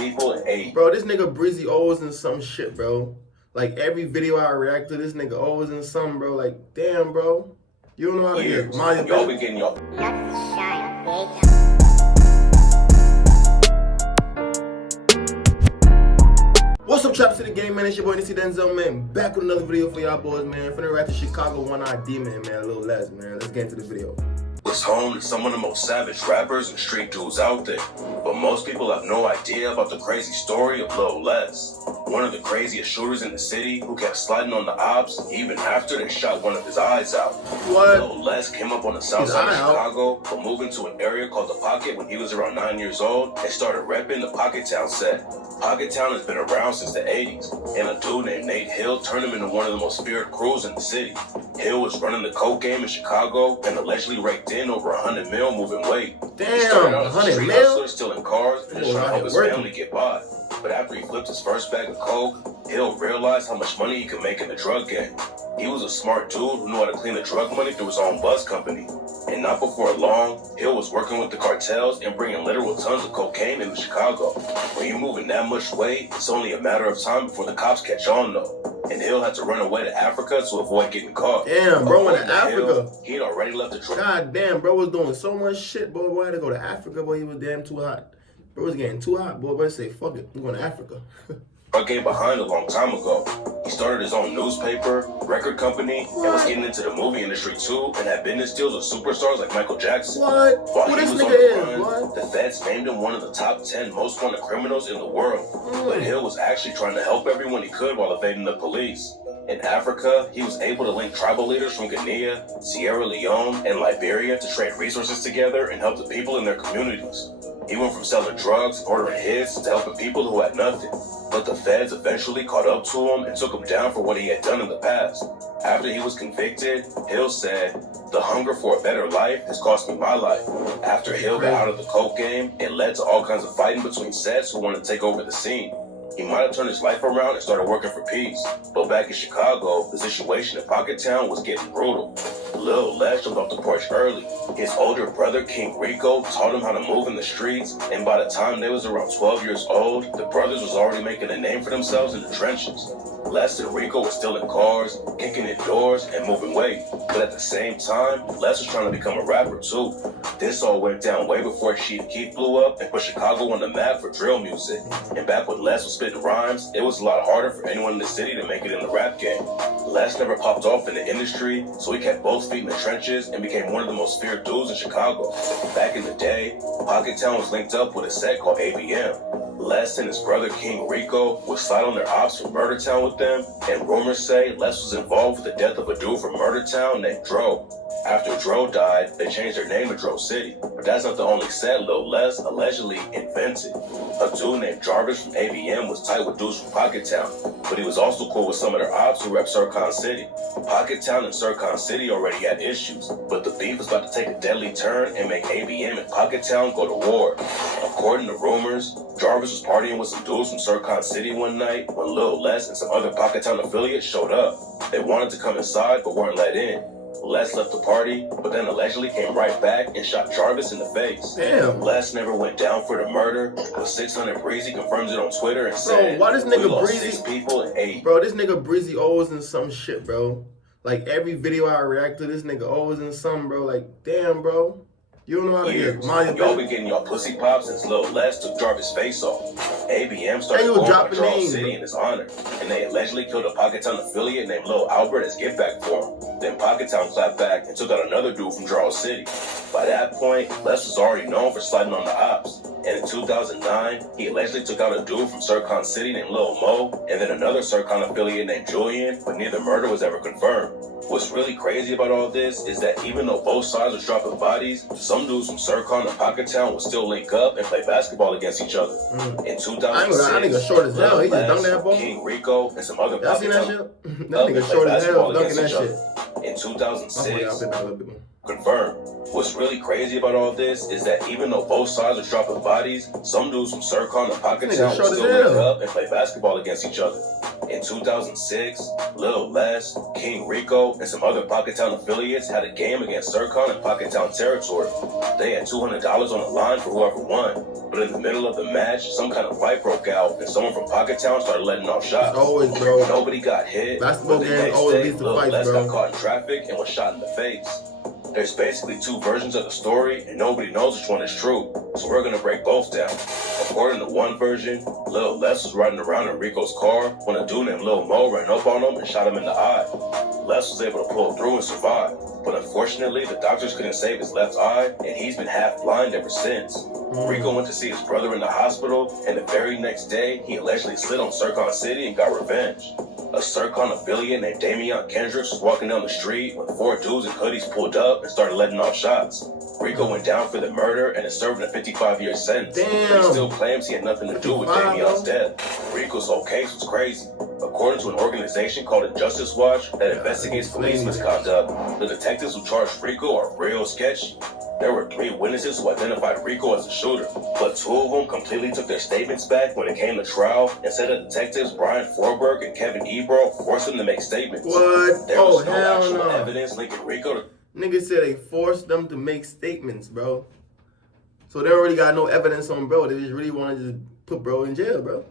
people and 8. Bro, this nigga Breezy always in some shit, bro. Like, every video I react to, this nigga always in something, bro. Like, damn, bro. You don't know how to get mind y'all be getting y'all. What's up, Trap City Gang, man? It's your boy, Danzel, man. Back with another video for y'all boys, man. Finna react to Chicago One-Eyed Demon, man. Lil Les, man. Let's get into the video. Was home to some of the most savage rappers and street dudes out there. But most people have no idea about the crazy story of Lil Les. One of the craziest shooters in the city who kept sliding on the Opps even after they shot one of his eyes out. What? Lil Les came up on the south side of Chicago, but moved into an area called the Pocket when he was around 9 years old and started repping the Pocket Town set. Pocket Town has been around since the 80s, and a dude named Nate Hill turned him into one of the most feared crews in the city. Hill was running the coke game in Chicago and allegedly raked in over 100 mil moving weight. Damn, he started out as a 100 street mil? hustler stealing cars and just trying to help his family get by. But after he flipped his first bag of coke, Hill realized how much money he could make in the drug game. He was a smart dude who knew how to clean the drug money through his own bus company. And not before long, Hill was working with the cartels and bringing literal tons of cocaine into Chicago. When you're moving that much weight, it's only a matter of time before the cops catch on though. And Hill had to run away to Africa to avoid getting caught. Damn, bro went to Africa. He had already left the drug. God damn, bro was doing so much shit, boy. Boy had to go to Africa, boy. He was damn too hot. Bro was getting too hot, boy. Boy say, fuck it, I'm going to Africa. I came behind a long time ago. He started his own newspaper, record company, and was getting into the movie industry too, and had business deals with superstars like Michael Jackson. What? While Who he this was nigga on the is? run, What? the feds named him one of the top 10 most wanted criminals in the world. But Hill was actually trying to help everyone he could while evading the police. In Africa, he was able to link tribal leaders from Guinea, Sierra Leone, and Liberia to trade resources together and help the people in their communities. He went from selling drugs and ordering hits to helping people who had nothing. But the feds eventually caught up to him and took him down for what he had done in the past. After he was convicted, Hill said, "The hunger for a better life has cost me my life." After Hill got out of the coke game, it led to all kinds of fighting between sets who wanted to take over the scene. He might have turned his life around and started working for peace. But back in Chicago, the situation in Pocket Town was getting brutal. Lil Les jumped off the porch early. His older brother, King Rico, taught him how to move in the streets, and by the time they was around 12 years old, the brothers was already making a name for themselves in the trenches. Les and Rico were stealing cars, kicking in doors, and moving weight. But at the same time, Les was trying to become a rapper too. This all went down way before Chief Keef blew up and put Chicago on the map for drill music. And back when Les was spitting rhymes, it was a lot harder for anyone in the city to make it in the rap game. Les never popped off in the industry, so he kept both feet in the trenches and became one of the most feared dudes in Chicago. Back in the day, Pocket Town was linked up with a set called ABM. Les and his brother King Rico would slide on their ops from Murder Town with them, and rumors say Les was involved with the death of a dude from Murder Town named Dro. After Dro died, they changed their name to Dro City. But that's not the only set Lil Les allegedly invented. A dude named Jarvis from ABM was tight with dudes from Pocket Town, but he was also cool with some of their ops who rep Sircon City. Pocket Town and Sircon City already had issues, but the beef was about to take a deadly turn and make ABM and Pocket Town go to war. According to rumors, Jarvis was partying with some dudes from Sircon City one night when Lil Les and some other Pocket Town affiliates showed up. They wanted to come inside but weren't let in. Les left the party, but then allegedly came right back and shot Jarvis in the face. Damn. Les never went down for the murder, but 600 Breezy confirms it on Twitter and said, "Bro, why this nigga we lost Breezy? 6 people and 8. Bro, this nigga Breezy always in some shit, bro. Like, every video I react to, this nigga always in something, bro. Like, damn, bro. You don't know how to get mind Y'all been getting y'all pussy pops since Lil Les took Jarvis' face off. ABM started going for Charles City in his honor, and they allegedly killed a Pocket Town affiliate named Lil Albert as give back for him. Then Pocket Town clapped back and took out another dude from Charles City. By that point, Les was already known for sliding on the ops. And in 2009, he allegedly took out a dude from Sircon City named Lil Mo, and then another Sircon affiliate named Julian, but neither murder was ever confirmed. What's really crazy about all this is that even though both sides were dropping bodies, some dudes from Sircon and Pocket Town would still link up and play basketball against each other. In 2006, I nigga short as hell. He just dunked that ball. King Rico and some other Y'all seen Pocket that Town shit? That nigga short as hell dunking that shit. In 2006, confirmed. What's really crazy about all this is that even though both sides are dropping bodies, some dudes from Sircon and Pocket Town will still link up and play basketball against each other. In 2006, Lil Les, King Rico, and some other Pocket Town affiliates had a game against Sircon and Pocket Town territory. They had $200 on the line for whoever won. But in the middle of the match, some kind of fight broke out, and someone from Pocket Town started letting off shots. Always, bro. Nobody got hit. Basketball game always leads to fights, Les bro. got caught in traffic and was shot in the face. There's basically two versions of the story, and nobody knows which one is true, so we're gonna break both down. According to one version, Lil Les was riding around in Rico's car when a dude named Lil Mo ran up on him and shot him in the eye. Les was able to pull through and survive, but unfortunately, the doctors couldn't save his left eye, and he's been half blind ever since. Rico went to see his brother in the hospital, and the very next day, he allegedly slid on Sircon City and got revenge. A Sircon affiliate named Damian Kendricks was walking down the street when 4 dudes in hoodies pulled up and started letting off shots. Rico went down for the murder and is serving a 55-year sentence. Damn. But he still claims he had nothing to do with Damian's death. Rico's whole case was crazy. According to an organization called Injustice Watch that investigates police misconduct, the detectives who charged Rico are real sketchy. There were 3 witnesses who identified Rico as the shooter, but 2 of them completely took their statements back when it came to trial and said that detectives Brian Forberg and Kevin Ebro forced them to make statements. What? There was no actual evidence linking Rico to... Niggas said they forced them to make statements, bro. So they already got no evidence on bro. They just really want to just put bro in jail, bro.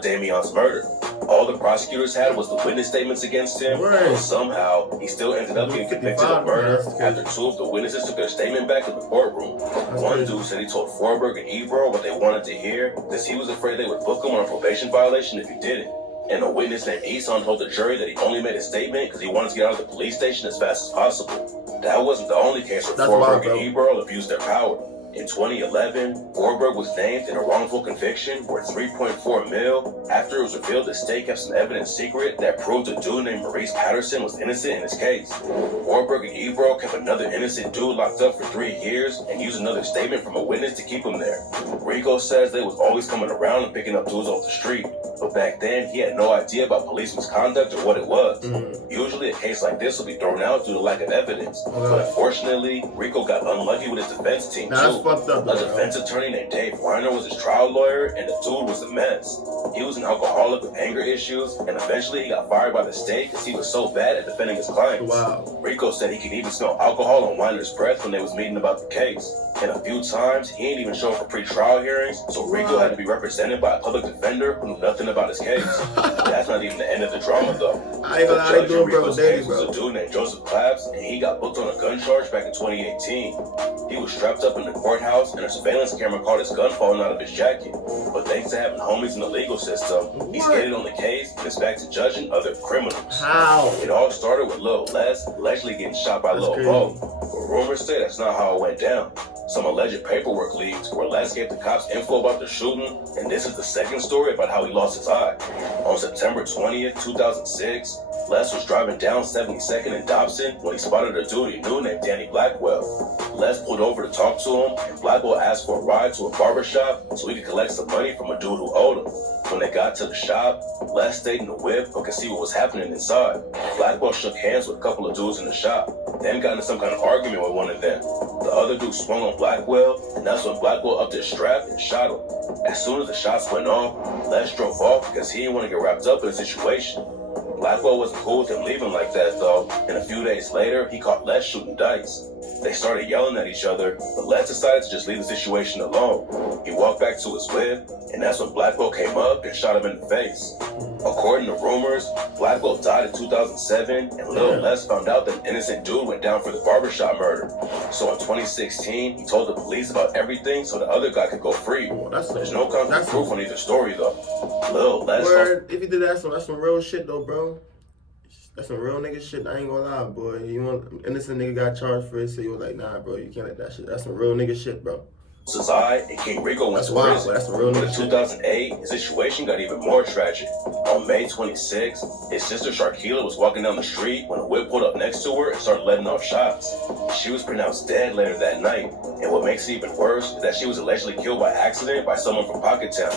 Damian's murder. All the prosecutors had was the witness statements against him, but somehow he still ended up getting convicted of murder after 2 of the witnesses took their statement back in the courtroom. One dude said he told Forberg and Ebro what they wanted to hear, because he was afraid they would book him on a probation violation if he didn't. And a witness named Eson told the jury that he only made a statement because he wanted to get out of the police station as fast as possible. That wasn't the only case where Forberg and Ebro abused their power. In 2011, Forberg was named in a wrongful conviction worth $3.4 million after it was revealed the state kept some evidence secret that proved a dude named Maurice Patterson was innocent in his case. Forberg and Ebro kept another innocent dude locked up for 3 years and used another statement from a witness to keep him there. Rico says they was always coming around and picking up dudes off the street, but back then he had no idea about police misconduct or what it was. Usually a case like this will be thrown out due to lack of evidence, but unfortunately, Rico got unlucky with his defense team too. Fucked up, a defense attorney named Dave Reiner was his trial lawyer, and the dude was a mess. He was an alcoholic with anger issues, and eventually he got fired by the state because he was so bad at defending his clients. Wow. Rico said he could even smell alcohol on Weiner's breath when they was meeting about the case. And a few times, he ain't even show up for pre-trial hearings, so Rico had to be represented by a public defender who knew nothing about his case. That's not even the end of the drama, though. I ain't gonna lie, in Rico's case was a dude named Joseph Claps, and he got booked on a gun charge back in 2018. He was strapped up in the courthouse, and a surveillance camera caught his gun falling out of his jacket. But thanks to having homies in the legal system, he skated on the case and is back to judging other criminals. How? It all started with Lil Les allegedly getting shot by Lil Mo. But rumors say that's not how it went down. Some alleged paperwork leaks where Les gave the cops info about the shooting, and this is the second story about how he lost his eye. On September 20th, 2006, Les was driving down 72nd and Dobson when he spotted a dude he knew named Danny Blackwell. Les pulled over to talk to him, and Blackwell asked for a ride to a barbershop so he could collect some money from a dude who owed him. When they got to the shop, Les stayed in the whip but could see what was happening inside. Blackwell shook hands with a couple of dudes in the shop, then got into some kind of argument with one of them. The other dude swung on Blackwell, and that's when Blackwell upped his strap and shot him. As soon as the shots went off, Les drove off because he didn't want to get wrapped up in the situation. Blackwell wasn't cool with him leaving like that though, and a few days later, he caught Les shooting dice. They started yelling at each other, but Les decided to just leave the situation alone. He walked back to his whip, and that's when Blackwell came up and shot him in the face. According to rumors, Blackwell died in 2007, and Lil Les found out that an innocent dude went down for the barbershop murder. So in 2016, he told the police about everything so the other guy could go free. There's no concrete proof on either story though. Lil Les... If you did that's some real shit though, bro. That's some real nigga shit. I ain't gonna lie, boy. You want innocent nigga got charged for it, so you was like, nah, bro, you can't let that shit. That's some real nigga shit, bro. his eye, and King Rico went That's to wild, prison. that's a real But nigga in shit. 2008, his situation got even more tragic. On May 26, his sister Sharkeela was walking down the street when a whip pulled up next to her and started letting off shots. She was pronounced dead later that night, and what makes it even worse is that she was allegedly killed by accident by someone from Pockettown.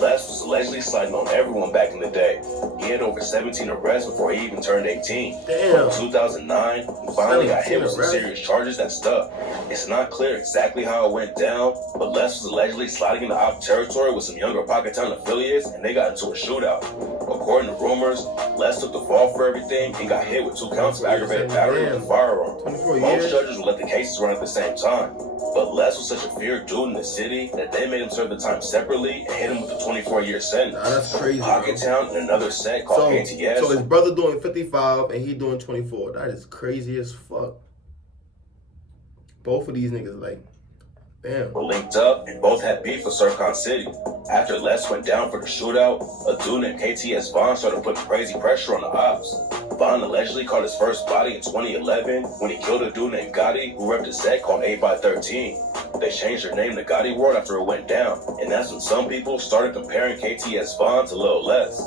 Les was allegedly sliding on everyone back in the day. He had over 17 arrests before he even turned 18. Damn. But in 2009, he finally got hit with some 17 serious charges that stuck. It's not clear exactly how it went down, but Les was allegedly sliding into Opps territory with some younger Pockettown affiliates, and they got into a shootout. According to rumors, Les took the fall for everything and got hit with 2 counts of aggravated battery with a firearm. 24 Most years. judges would let the cases run at the same time, but Les was such a feared dude in the city that they made him serve the time separately and hit him with a 24-year sentence. Nah, that's crazy. Pockettown and another set called KTS. So his brother doing 55 and he doing 24. That is crazy as fuck. Both of these niggas like, damn. Were linked up and both had beef with Sircon City. After Les went down for the shootout, a dude named KTS Vaughn started putting crazy pressure on the Opps. Vaughn allegedly caught his first body in 2011 when he killed a dude named Gotti who repped a set called 8x13. They changed their name to Gotti World after it went down, and that's when some people started comparing KTS Vaughn to Lil Les.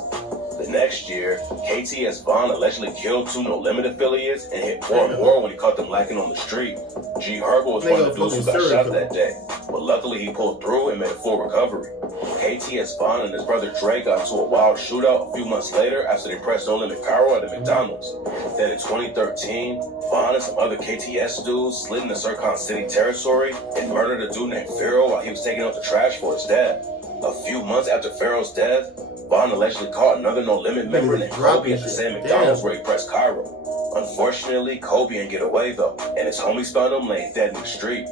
The next year, KTS Vaughn allegedly killed 2 No Limit affiliates and hit 4 more when he caught them lacking on the street. G Herbo was one of the dudes who got shot that day, but luckily he pulled through and made a full recovery. KTS Vaughn and his brother Dre got into a wild shootout a few months later after they pressed No Limit Cairo at a McDonald's. Then in 2013, Vaughn and some other KTS dudes slid into Sircon City territory and murdered a dude named Pharaoh while he was taking out the trash for his dad. A few months after Pharaoh's death, Vaughn allegedly caught another No Limit member named Kobe at the same McDonald's where he pressed Cairo. Unfortunately, Kobe didn't get away though, and his homies found him laying dead in the street.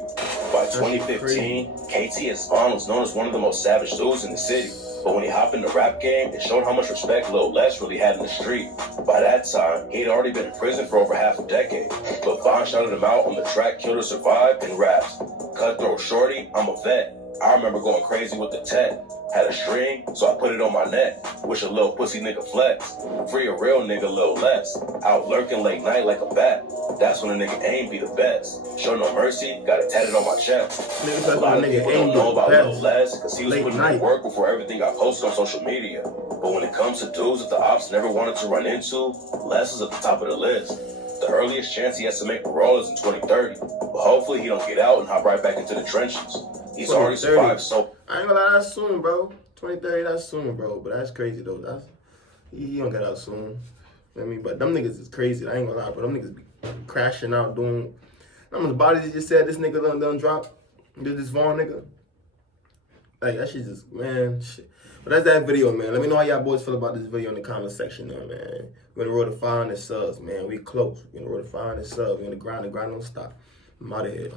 By 2015, KTS Vaughn was known as one of the most savage dudes in the city. But when he hopped in the rap game, it showed how much respect Lil Les really had in the street. By that time, he had already been in prison for over half a decade. But Vaughn shouted him out on the track Kill to Survive and raps. Cutthroat Shorty, I'm a vet. I remember going crazy with the tech. Had a string, so I put it on my neck. Wish a little pussy nigga flex. Free a real nigga, Lil Les. Out lurking late night like a bat. That's when a nigga aim be the best. Show no mercy, got it tatted on my chest. A lot of people don't know about Lil Les because he was putting in work before everything got posted on social media. But when it comes to dudes that the Opps never wanted to run into, Les is at the top of the list. The earliest chance he has to make parole is in 2030. But hopefully he don't get out and hop right back into the trenches. He's already survived so... I ain't gonna lie, that's soon, bro. 2030, that's soon, bro. But that's crazy, though. That's he don't get out soon. You know what I mean? But them niggas is crazy. I ain't gonna lie, but them niggas be crashing out, doing... How much bodies you just said this nigga done drop? This Vaughn nigga? Like, that shit just... Man, shit. But that's that video, man. Let me know how y'all boys feel about this video in the comment section, man. We're on the road to 500 subs, man. We close. We're on the road to 500 subs. We're on the grind don't stop. I'm out of here.